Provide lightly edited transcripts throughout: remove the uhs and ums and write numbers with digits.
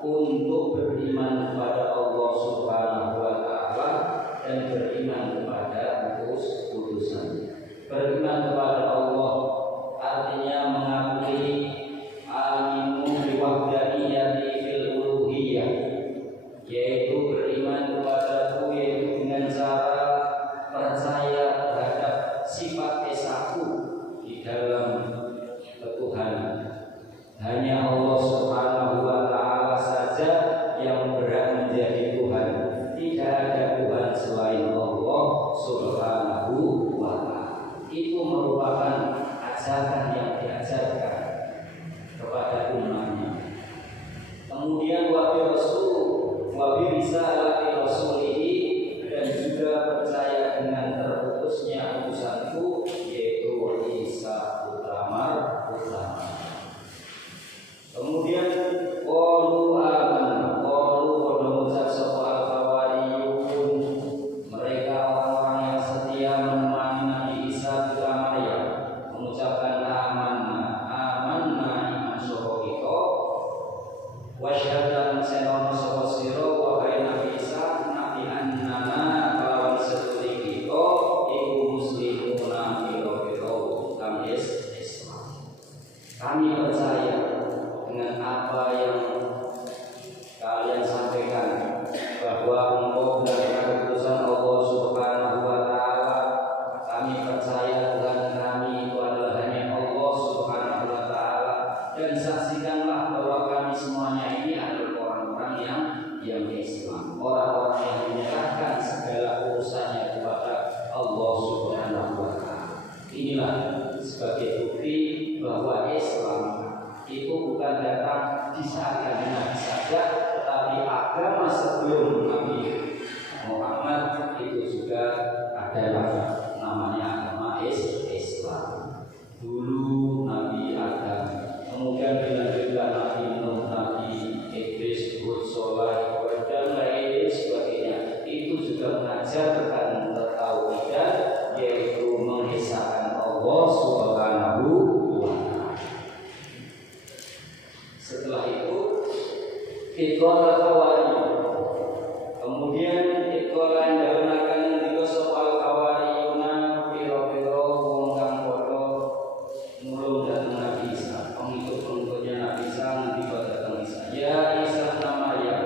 untuk beriman kepada Allah Subhanahu wa taala dan beriman kepada putusan. Beriman kepada Allah artinya mengakui aminu biwahdaniyati fil uluhiyah, yaitu beriman kepadaku, yaitu dengan cara percaya terhadap sifat esaku di dalam ketuhanan. Hanya Allah Subhanahu wa ta'ala saja yang berhak menjadi Tuhan. Tidak ada Tuhan selain Allah Subhanahu wa ta'ala. Itu merupakan ajaran yang diajarkan kepada umatnya. Kemudian wabi rasul, wabi risalati rasulihi, dan juga percaya dengan terputusnya utusanku, yaitu Isa utama. Kemudian qalu amanna, qalu qad mengucap sapa al-hawariyun, mereka orang-orang yang setia menemani Nabi Isa bin Maryam, mengucapkan amanna iman sapa kita, wa syahada senono sapa sira wa Nabi Isa nabi annana kalawan sedulur kita iku muslimuna biro kami Islam. Kami percaya dengan apa yang kalian sampaikan, bahwa engkau berdasarkan keputusan Allah Subhanahu wa ta'ala. Kami percaya Tuhan kami itu adalah hanya Allah Subhanahu wa ta'ala, dan saksikanlah bahwa kami semuanya ini adalah orang-orang yang Islam, orang-orang yang menyerahkan segala urusannya kepada Allah Subhanahu wa ta'ala. Inilah sebagai bukti bahwa Islam itu bukan datang di saat Nabi saja, tetapi agama sebelum Nabi Muhammad itu juga adalah namanya agama Islam. Dulu Nabi Adam, kemudian dilanjutkan Nabi Nuh, Nabi Idris, Hud, Shalih, dan lain sebagainya. Itu juga mengajarkan tauhid, yaitu mengesahkan Allah Subhanahu wa ta'ala. Setelah itu Iqala al-Hawariyun. Kemudian Iqala yang digunakan juga soal Hawariyuna piro-piro wong kang padha nulung datang Nabi Isa, pengikut-pengikutnya Nabi Isa nanti datang Isa. Ya Isa nama Maryam,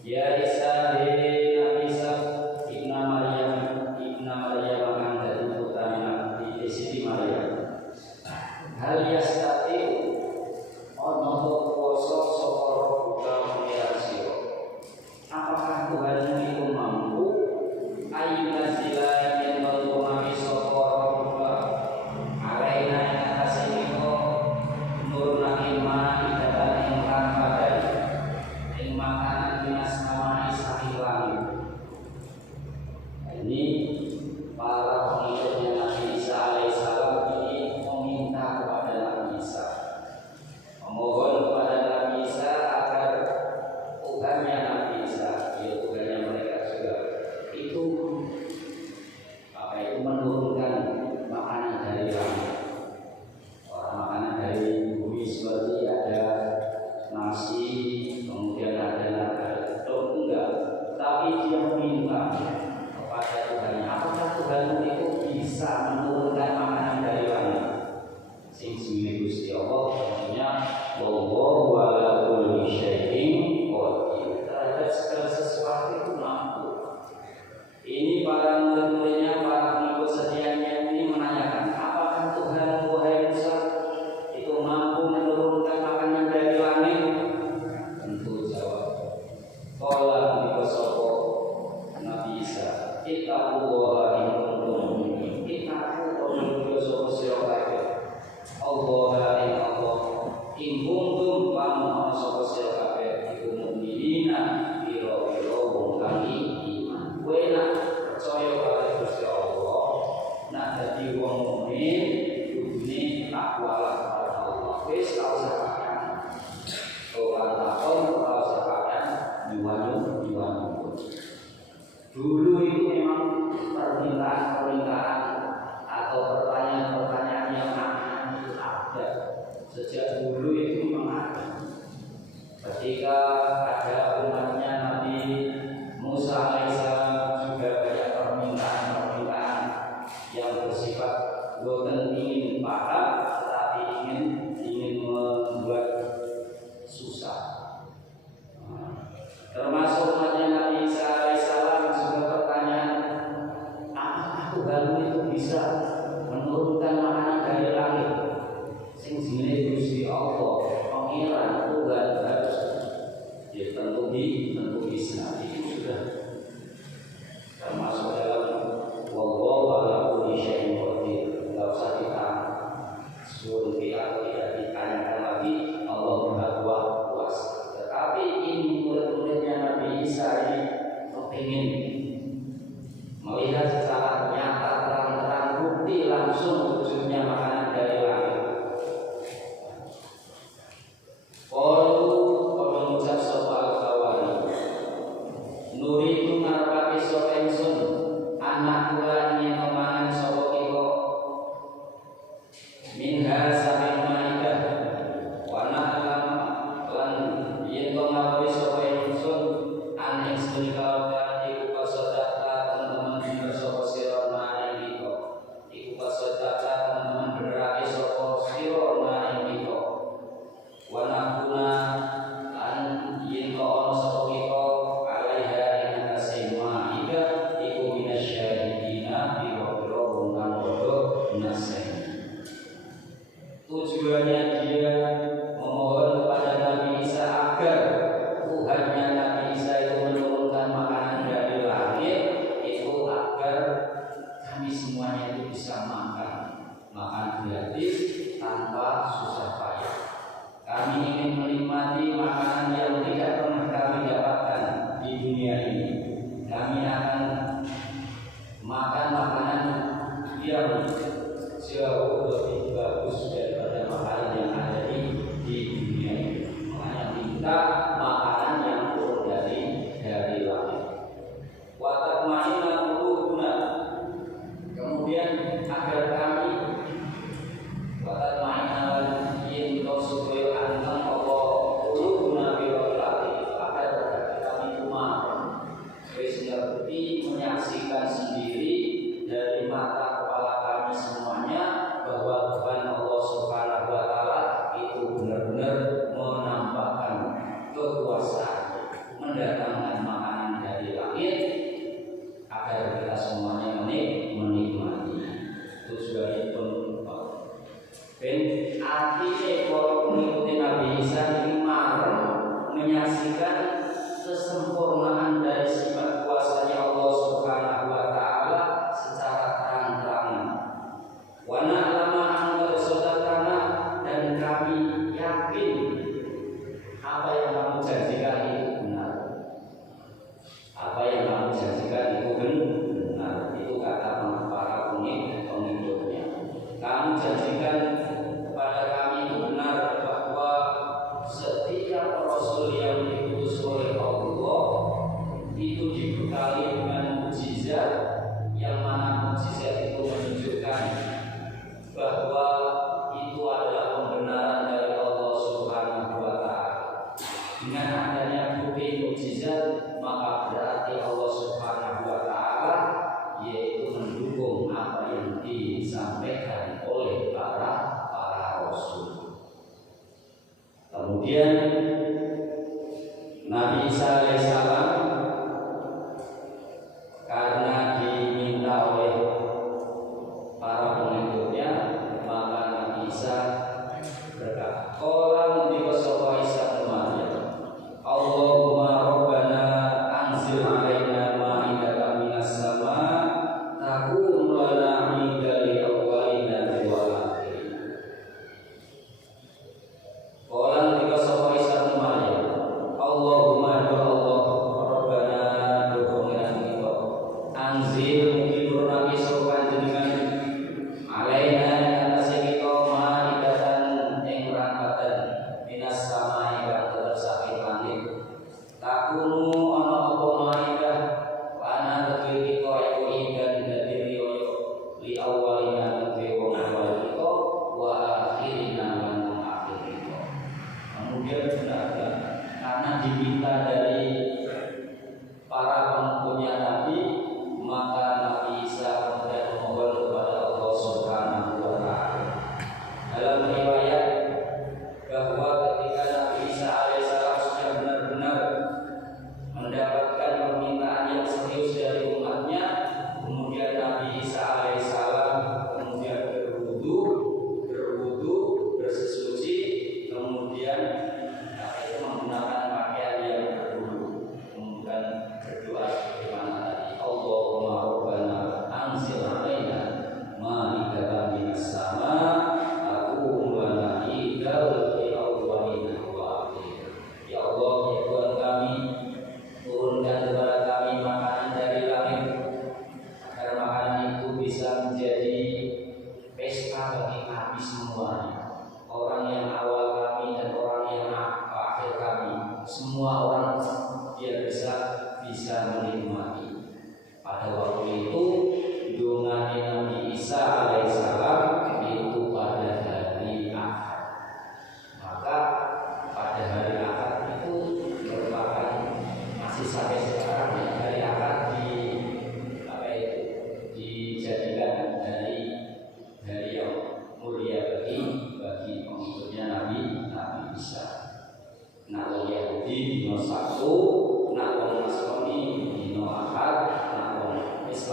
ya Isa Nabi Isa ibna Maryam akan jadi putra Nabi Siti Maryam. Hal yastati ono kuwasa sapa buka pengiran sira. Apakah Tuhan itu mampu ayuna sila yang menurunkan sapa buka alaina yang atas ini nurna iman dan iman pada makanan dinas sama isaki langit. Ini para pengikutnya Nabi Isa alaihissalam ini meminta kepada Nabi Isa, memohon kepada Nabi Isa agar Tuhannya Nabi Isa, ya Tuhannya mereka juga, itu menurunkan makanan dari langit. Orang makanan dari bumi seperti ada nasi, kemudian ada nafkah, enggak. Tapi dia meminta kepada Tuhannya, apakah Tuhan itu bisa menurunkan makanan dari langit? Sing Gusti Allah tentunya wallahu ala kulli syai'in qadir, terhadap segala sesuatu itu mampu. Ini para murid-muridnya, para pengikut setianya ini menanyakan, apakah Tuhan wahai Musa itu mampu menurunkan makanan dari langit? Tentu jawab qala bi sapa Nabi Isa, ittaqullaha in kuntum mu'minin. Ittaqu sapa sira kabeh Allah in Allah in kuntum lamun sapa sira kabeh iku mukminina pira-pira wong kang iman. Kowe nak percaya karo Gusti Allah, nak dadi wong mukmin kudune takwalah kepada Allah. Wis ora usah pakai orang takon, ora usah pakai diwanyu. Dulu itu memang permintaan atau pertanyaan yang aneh itu ada. Sejak dulu itu memang ada. bukan ingin paham, tapi ingin membuat susah. Termasuk umatnya Nabi Isa alaihissalam juga pertanyaan, apakah Tuhan itu bisa menurunkan makanan dari langit? Sing jenenge Gusti Allah, Pangeran Tuhan harus ya tentu bisa. Itu sudah termasuk dalam wallahu ala kulli syai'in qadir. Enggak usah kita suruh atau tidak ditanyakan lagi, Allah Maha Kuasa. Tetapi ini murid-muridnya Nabi Isa ini kepingin melihat secara nyata terang-terang bukti langsung wujudnya makanan dari langit. Kalau mengucap soal kawani nuriku ngarepake sapa ingsun anak kula ingin memangan sapa kita minha saking maidah wa na'lam lan yen to ngawuri sapa ingsun an ingsun kalawan iku pasodata teman-teman bener sapa sira nang kita iku pasodata teman-teman benerake sapa sira nang kita wa nakuna an yen to ana sapa kita alaiha ing atase maidah iku minasyahidina biro-biro kang padha nasih. Tujuannya dia memohon kepada Nabi Isa agar Tuhannya Nabi Isa itu menurunkan makanan dari langit, itu agar kami semuanya itu bisa makan gratis tanpa susah payah. Kami ingin menikmati makanan yang tidak pernah kami dapatkan di dunia ini. Kami akan makan makanan yang jauh lebih bagus daripada makanan yang ada di dunia ini. Makanya minta makanan yang turun dari langit. Watak mainan guna. Kemudian agar kami watak mainan yang supaya anteng Allah guna birolati agar kami kumar wis ngerti menyaksikan sendiri dari mata kepala kami semuanya bahwa Tuhan Allah Subhanahu wa taala itu benar-benar menampakkan kekuasaan, mendatangkan makanan dari langit agar kita semuanya menikmati. Tujuannya pun ben artinya para pengikut Nabi Isa ini marah menyaksikan kesempurnaan dari sifat kuasanya Allah Subhanahu wa taala secara terang-terangan. Wa na'lama anna sadaqana, dan kami yakin apa yang kamu janjikan itu benar. Apa yang kamu janjikan itu benar. Itu kata para pengikutnya. Kamu janjikan kepada kami itu benar bahwa setiap rasul yang diutus oleh Allah itu dibekali dengan mukjizat, yang mana mukjizat itu menunjukkan bahwa itu adalah pembenaran dari Allah Subhanahu wa taala. Dengan adanya bukti mukjizat, maka berarti Allah Subhanahu wa taala yaitu mendukung apa yang disampaikan oleh para rasul. Kemudian Nabi Isa alaihissalam karena diminta oleh para pengikutnya, maka Nabi Isa berkata, "Qala nabiyyu sapa Isa bin Maryam, Allahumma rabbana anzil 'alaina ma'idatan minas sama' takun lana 'idan li awwalina wa akhirin." Qala nabiyyu sapa Isa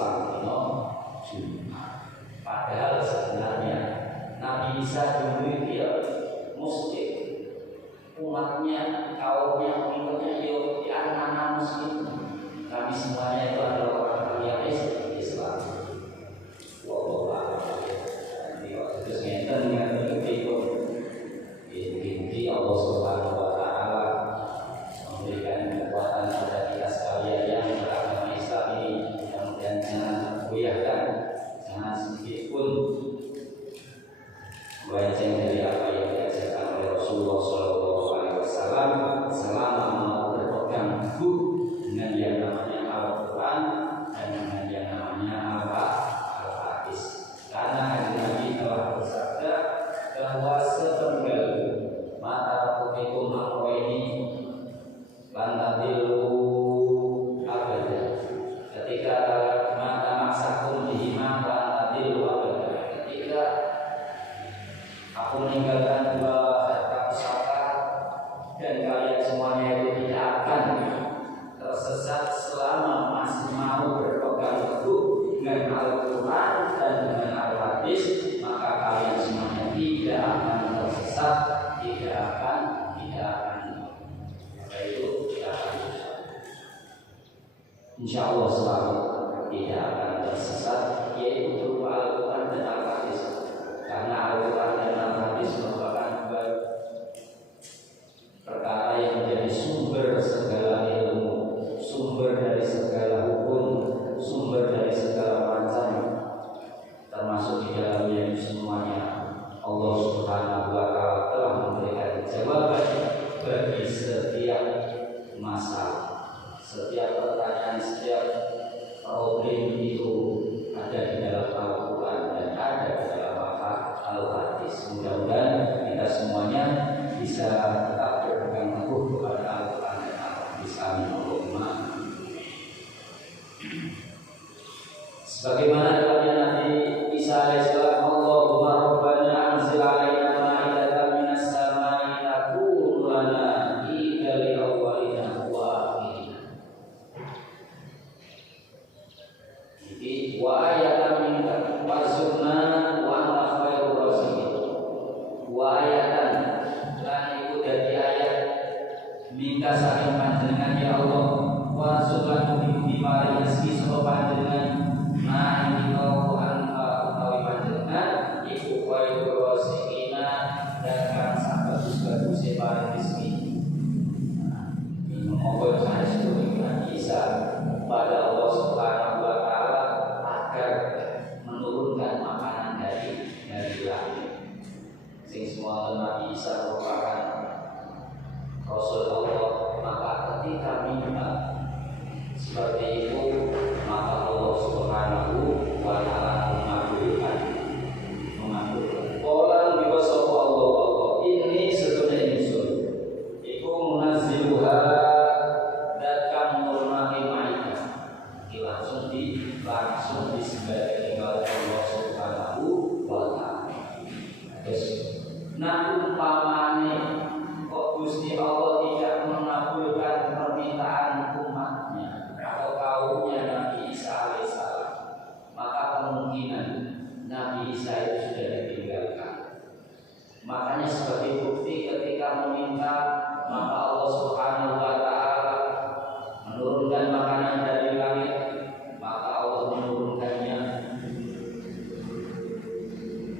Islam dino Jumat. Padahal sebenarnya Nabi Isa dulu dia muslim, umatnya, kaumnya, pengikutnya itu anak-anak muslim. Kami semuanya itu adalah orang yang Islam. Wallah, terus ngeten itu inti Allah Subhanahu Wa Taala memberikan kekuatan pada kita sekalian yang beragama Islam ini, dan jangan tergoyahkan, jangan sedikit pun melenceng dari apa yang diajarkan oleh Rasulullah SAW selama mau berpegang teguh dengan yang namanya Al-Quran dan dengan yang namanya Al-Hadis. Karena Nabi telah bersabda bahwa sepenggal mata tuhikum makro ini lantadilu abada. Ketika mata maksakum dihima lantadilu abada. Ketika aku meninggalkan dua harta pusaka dan kalian semuanya itu tidak akan tersesat selama masih mau berpegang teguh dengan Al-Quran dan dengan Al-Hadis, maka kalian semuanya tidak akan tersesat, tidak akan maka itu tidak akan insya Allah selalu tidak akan tersesat, yaitu berupa Al-Quran dan Al-Hadis. Karena Al-Quran dan Al-Hadis merupakan dua perkara yang menjadi sumber segala ilmu, sumber dari segala hukum, sumber dari segala macam, termasuk di dalamnya semuanya Allah Subhanahu Wa Taala telah memberikan jawaban bagi setiap masalah, setiap pertanyaan, setiap problem itu ada di dalam Al-Quran dan ada di dalam Al-Hadis. Mudah-mudahan kita semuanya bisa tetap berpegang teguh kepada Al-Quran dan Al-Hadis. Amin Allahumma. Sebagaimana doanya Nabi Isa alaihissalam, Allahumma rabbana anzil alaina ma'idatan minas sama'i takunu lana idan lil awwalina wa akhirina. Jadi wa ayatan minka warzuqna wa anta khairur raziqin. Wa ayatan lan iku dadi ayat minka saking panjenengan ya Allah, warzuqna diparingi rezeki sapa panjenengan. Nah ini kau utawi panjenengan iku khairur raziqina dan kang sabagus-baguse paring rezeki. Ini mohon saestu Nabi Isa pada Allah Subhanahu Wa Taala agar menurunkan makanan dari langit. Sing semua Nabi Isa merupakan Rasul Allah, maka ketika minta seperti itu maka Allah Subhanahu Wa Taala mengabulkan. Qala bi wasfa Allah ini sebenarnya insun iku munazziluha dan kamu menurunkan ma'ida. Langsung disembah oleh Allah Subhanahu Wa Taala. Terus nah umpamane kok Gusti Allah tidak mengabulkan permintaan umatnya atau kaumnya Nabi Isa alaihissalam, maka kemungkinan Nabi Isa itu sudah ditinggalkan. Makanya sebagai bukti ketika meminta, maka Allah Subhanahu Wa Taala menurunkan makanan dari langit, maka Allah menurunkannya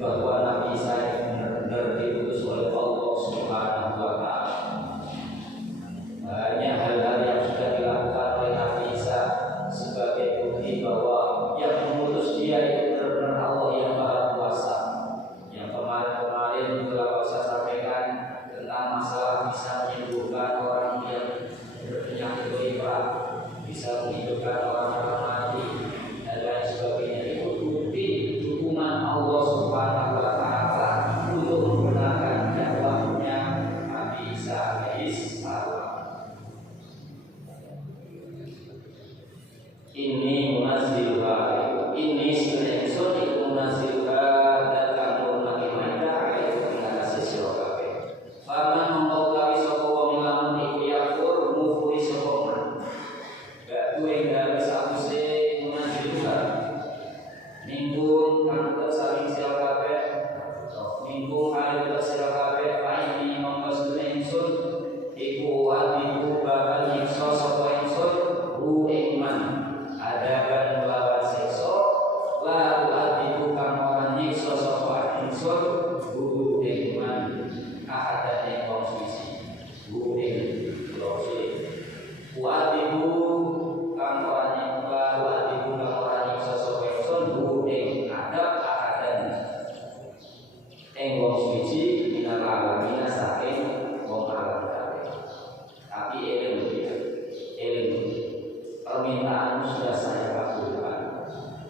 bahwa Nabi Isa benar-benar diutus oleh Allah Subhanahu Wa Taala. Banyak hal-hal yang sudah dilakukan oleh Nabi Isa sebagai bukti bahwa yang mengutus dia itu benar-benar Allah yang Maha Kuasa. Yang kemarin telah saya sampaikan tentang masalah bisa menyembuhkan orang yang berpenyakit riba, bisa menghidupkan kang saling sira kabeh minggu kali sira kabeh fa ini mongko sedene ingsun iku wadiku bakal nyiksa sapa ingsun hu iman adaban lawan siksa la wadiku kang ora nyiksa sapa ingsun hu iman ahadane wong suci hu iman wadiku kang ora nyiksa wadiku kang ora nyiksa sapa ingsun hu adab ahadan wong suci minal alamin saking wong alam kabeh. Tapi eling permintaanmu sudah saya kabulkan,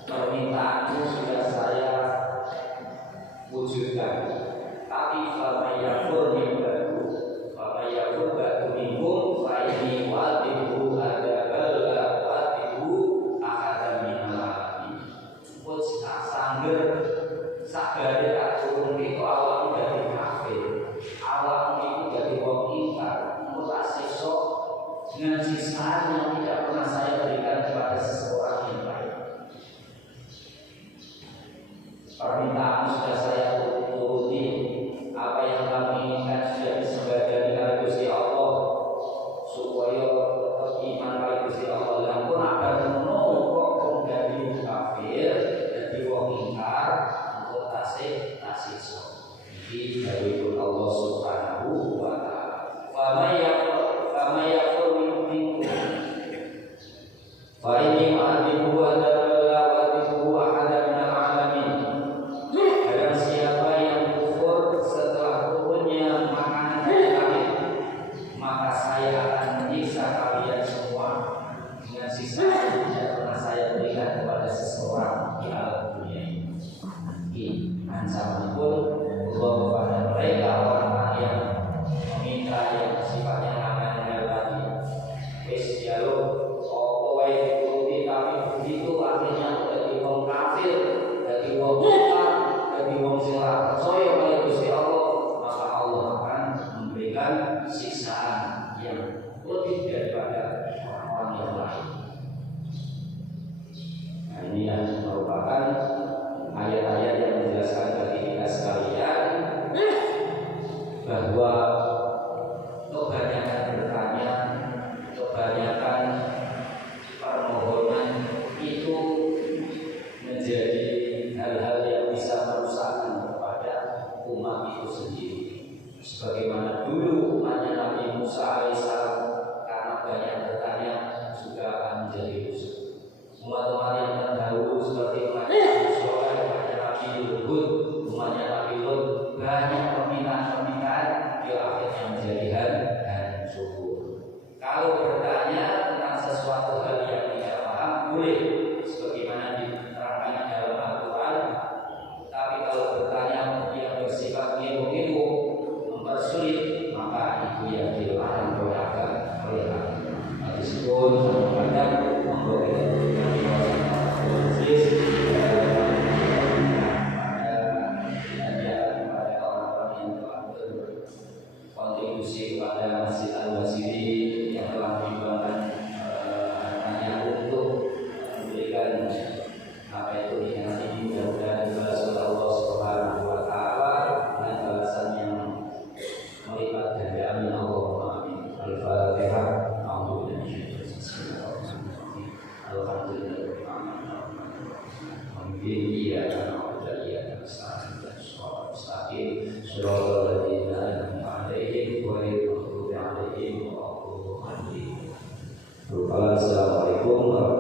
permintaanmu sudah saya wujudkan. Tapi fama yakfur ba'du minkum fa inni wa'dihu adabal wa'dihu ahadan minal alamin. Pun sangger sabare turun ke awak dari kafir, awak itu dari wong ingkar, mudah siksa dengan siksaan yang tidak pernah saya berikan kepada seseorang yang lain. Permintaan sudah saya turuti, apa yang kamu inginkan sudah disembadani oleh Gusti Allah, supaya tetap iman oleh Gusti Allah. Dan pun ada kok dari kafir, dari wong ingkar, untuk tasik di dari Allah Subhanahu wa ta'ala. Fama yakfur minkum fa inni ma'adihu adaballa wa'adihu ahada minal alamin. Dan siapa yang kufur setelah turunnya makanan dari langit, maka saya akan menyiksa kalian semua dengan siksa yang tidak pernah saya berikan kepada seseorang di alam dunia ini. Ancaman pun kepada mereka orang-orang yang meminta yang sifatnya namanya tadi wis jaluk apa wae dituruti, tapi begitu akhirnya jadi wong kafir, jadi wong kafir, jadi wong sing ora percaya pada Gusti Allah, maka Allah akan memberikan siksaan yang lebih daripada orang-orang yang lain. Nah, ini yang merupakan ayat-ayat yang menjelaskan bagi kita sekalian bahwa kebanyakan bertanya, kebanyakan permohonan itu menjadi hal-hal yang bisa merusakkan kepada umat itu sendiri. Sebagaimana dulu umatnya Nabi Musa alaihissalam karena banyak bertanya juga akan menjadi rusak. Umat-umat yang terdahulu seperti umat Nabi Soleh, umatnya Nabi Hud, umatnya Nabi Lut, banyak permintaan-permintaan yang akhirnya menjadi hancur. Kalau bertanya tentang sesuatu hal yang tidak paham boleh, sebagaimana diterangkan dalam Al-Quran. Tapi kalau bertanya yang bersifat ngilu-ngilu, mempersulit, maka itu yang dilarang oleh agama. Meskipun kadang-kadang memberikan kontribusi kepada Masjid Al-Wasiri yang telah menyumbangkan hartanya untuk memberikan apa itu hidangan ini, mudah-mudahan dibalas oleh Allah Subhanahu wa ta'ala dengan balasan yang melipat dari amin Allahumma amin. Al-Fatihah. Assalamualaikum warahmatullahi wabarakatuh.